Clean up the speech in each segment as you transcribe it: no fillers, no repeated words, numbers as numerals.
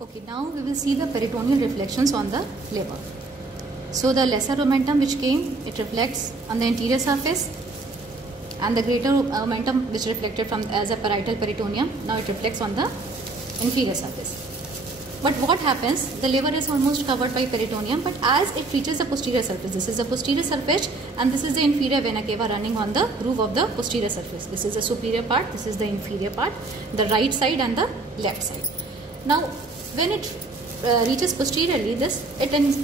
Okay, now we will see the peritoneal reflections on the liver. So the lesser omentum which came, it reflects on the anterior surface, and the greater omentum which reflected from as a parietal peritoneum, now it reflects on the inferior surface. But what happens, the liver is almost covered by peritoneum, but as it reaches the posterior surface, this is the posterior surface and this is the inferior vena cava running on the groove of the posterior surface. This is the superior part, this is the inferior part, the right side and the left side. Now when it reaches posteriorly, it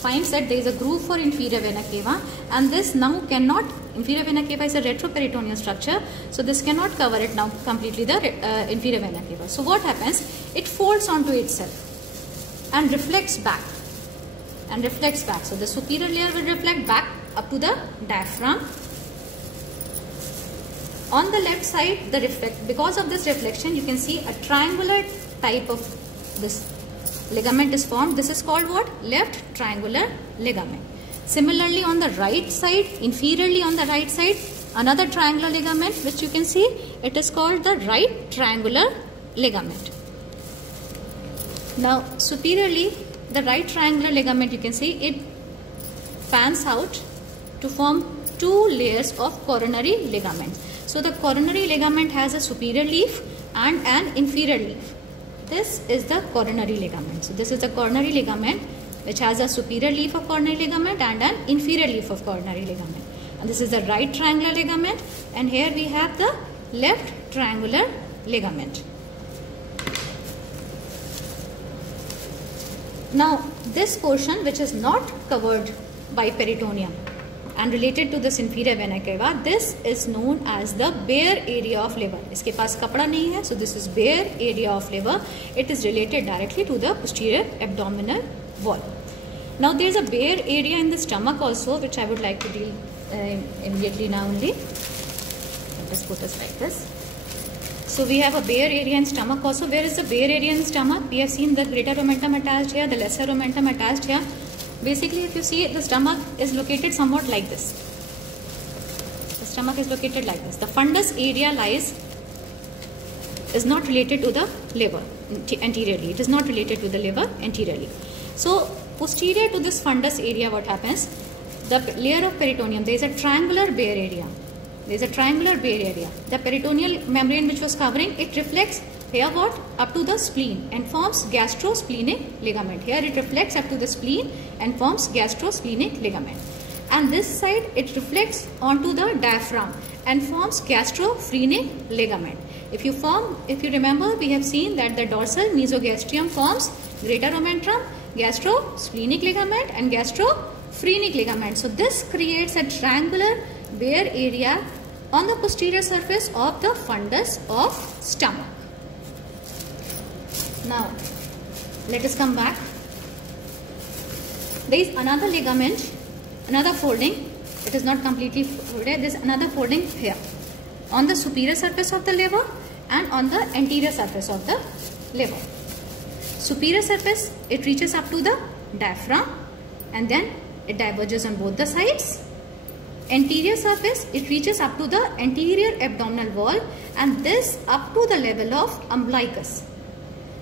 finds that there is a groove for inferior vena cava, and this now cannot, inferior vena cava is a retroperitoneal structure, so this cannot cover it now completely, the inferior vena cava. So what happens, it folds onto itself and reflects back. So the superior layer will reflect back up to the diaphragm. On the left side, because of this reflection, you can see a triangular type of this ligament is formed. This is called what? Left triangular ligament. Similarly, on the right side, inferiorly on the right side, another triangular ligament which you can see, it is called the right triangular ligament. Now superiorly, the right triangular ligament, you can see it fans out to form two layers of coronary ligament. So the coronary ligament has a superior leaf and an inferior leaf. This is the coronary ligament. So this is the coronary ligament which has a superior leaf of coronary ligament and an inferior leaf of coronary ligament. And this is the right triangular ligament, and here we have the left triangular ligament. Now this portion which is not covered by peritoneum and related to this inferior vena cava, this is known as the bare area of liver. इसके पास कपड़ा नहीं है, so this is bare area of liver. It is related directly to the posterior abdominal wall. Now there is a bare area in the stomach also, which I would like to deal immediately now only. Let us put this like this. So we have a bare area in stomach also. Where is the bare area in stomach? We have seen the greater omentum attached here, the lesser omentum attached here. Basically, if you see, the stomach is located somewhat like this. The stomach is located like this. The fundus area is not related to the liver anteriorly. It is not related to the liver anteriorly. So posterior to this fundus area, what happens? The layer of peritoneum, there is a triangular bare area. There is a triangular bare area. The peritoneal membrane which was covering, it reflects here what? Up to the spleen and forms gastrosplenic ligament. Here it reflects up to the spleen and forms gastrosplenic ligament. And this side it reflects onto the diaphragm and forms gastrophrenic ligament. If you remember, we have seen that the dorsal mesogastrium forms greater omentum, gastrosplenic ligament and gastrophrenic ligament. So this creates a triangular bare area on the posterior surface of the fundus of stomach. Now, let us come back. There is another ligament, another folding. It is not completely folded. There is another folding here on the superior surface of the liver and on the anterior surface of the liver. Superior surface, it reaches up to the diaphragm and then it diverges on both the sides. Anterior surface, it reaches up to the anterior abdominal wall and this up to the level of umbilicus.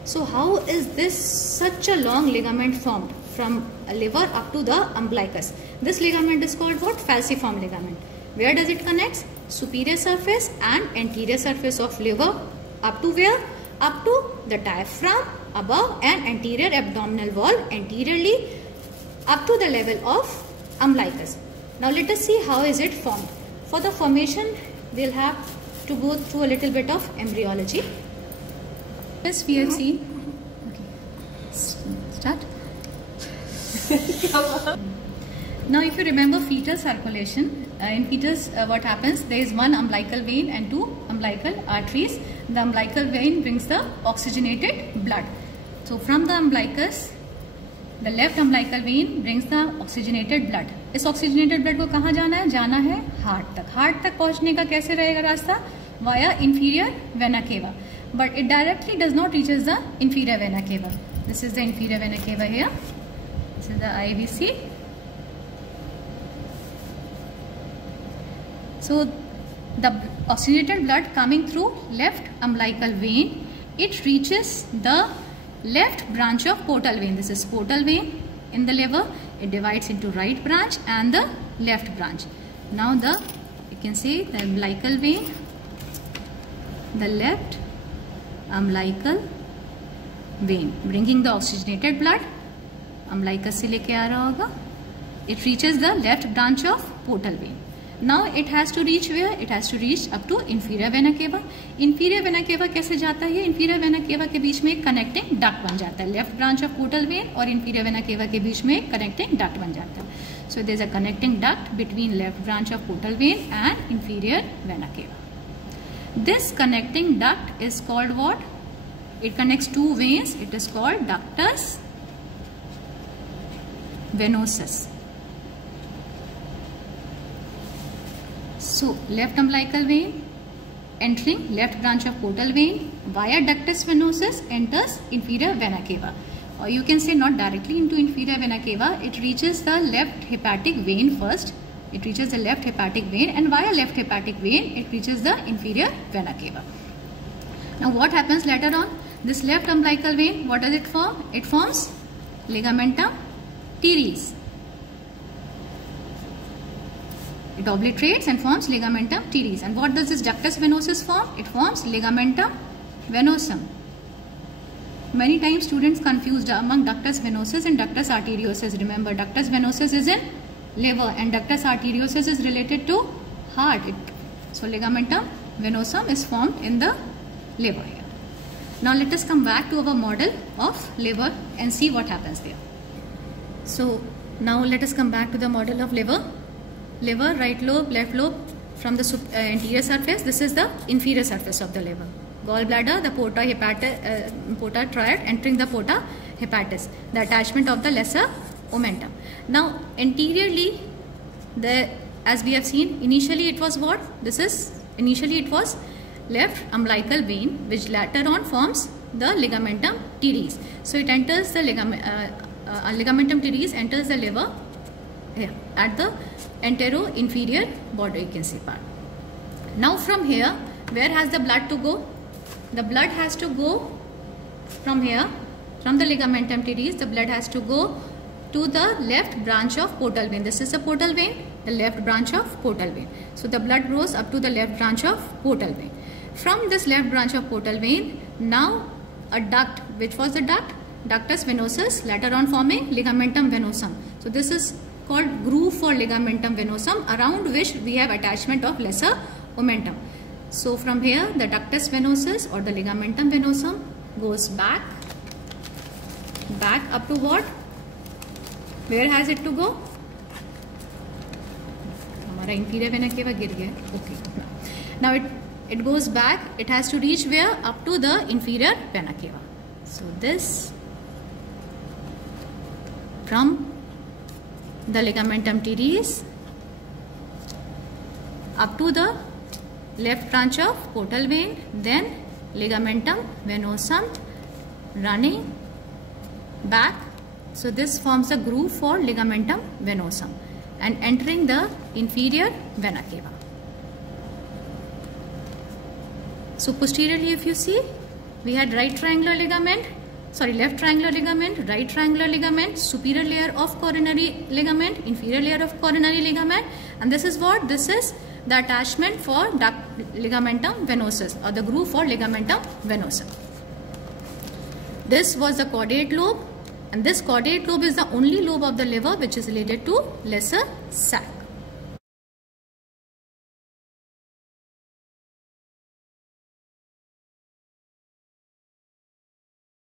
So how is this such a long ligament formed from a liver up to the umbilicus? This ligament is called what? Falciform ligament. Where does it connect? Superior surface and anterior surface of liver up to where? Up to the diaphragm above and anterior abdominal wall anteriorly up to the level of umbilicus. Now let us see how is it formed. For the formation, we'll have to go through a little bit of embryology. Yes, we have seen. Okay, start. Now, if you remember fetal circulation, in fetus, what happens? There is one umbilical vein and two umbilical arteries. The umbilical vein brings the oxygenated blood. So, from the umbilicus, the left umbilical vein brings the oxygenated blood. इस oxygenated blood को कहाँ जाना है? जाना है heart तक. Heart तक पहुँचने का कैसे रहेगा रास्ता? Via inferior vena cava. But it directly does not reaches the inferior vena cava. This is the inferior vena cava here. This is the IVC. So the oxygenated blood coming through left umbilical vein, it reaches the left branch of portal vein. This is portal vein in the liver. It divides into right branch and the left branch. Now you can see the umbilical vein, the left umbilical vein, bringing the oxygenated blood. Umbilicus से लेके आ रहा होगा. It reaches the left branch of portal vein. Now it has to reach where? It has to reach up to inferior vena cava. Inferior vena cava कैसे जाता है? Inferior vena cava के बीच में एक connecting duct बन जाता है. Left branch of portal vein और inferior vena cava के बीच में एक connecting duct बन जाता है. So there is a connecting duct between left branch of portal vein and inferior vena cava. This connecting duct is called what? It connects two veins. It is called ductus venosus. So left umbilical vein entering left branch of portal vein via ductus venosus enters inferior vena cava. Or you can say not directly into inferior vena cava. It reaches the left hepatic vein first. It reaches the left hepatic vein, and via left hepatic vein it reaches the inferior vena cava. Now what happens later on? This left umbilical vein, what does it form? It forms ligamentum teres. It obliterates and forms ligamentum teres. And what does this ductus venosus form? It forms ligamentum venosum. Many times students confused among ductus venosus and ductus arteriosus. Remember, ductus venosus is in liver and ductus arteriosus is related to heart. So ligamentum venosum is formed in the liver here. Now let us come back to our model of liver and see what happens there. So now let us come back to the model of liver. Liver, right lobe, left lobe from the anterior surface. This is the inferior surface of the liver. Gallbladder, the porta triad entering the porta hepatis, the attachment of the lesser omentum. Now anteriorly, as we have seen, initially it was what? Initially it was left umbilical vein, which later on forms the ligamentum teres. So it enters the ligamentum teres enters the liver here at the antero-inferior border, you can see part. Now from here, where has the blood to go? The blood has to go from here, from the ligamentum teres. The blood has to go to the left branch of portal vein. This is the portal vein, the left branch of portal vein. So the blood goes up to the left branch of portal vein. From this left branch of portal vein, now a duct, which was the duct? Ductus venosus, later on forming ligamentum venosum. So this is called groove for ligamentum venosum, around which we have attachment of lesser omentum. So from here, the ductus venosus or the ligamentum venosum goes back up to what? Where has it to go? Hamara inferior vena cava gir gaya. Okay. Now it goes back. It has to reach where? Up to the inferior vena cava. So this from the ligamentum teres up to the left branch of portal vein, then ligamentum venosum running back. So this forms a groove for ligamentum venosum and entering the inferior vena cava. So posteriorly, if you see, we had left triangular ligament, right triangular ligament, superior layer of coronary ligament, inferior layer of coronary ligament, and this is what? This is the attachment for ligamentum venosus or the groove for ligamentum venosum. This was the caudate lobe, and this caudate lobe is the only lobe of the liver which is related to lesser sac.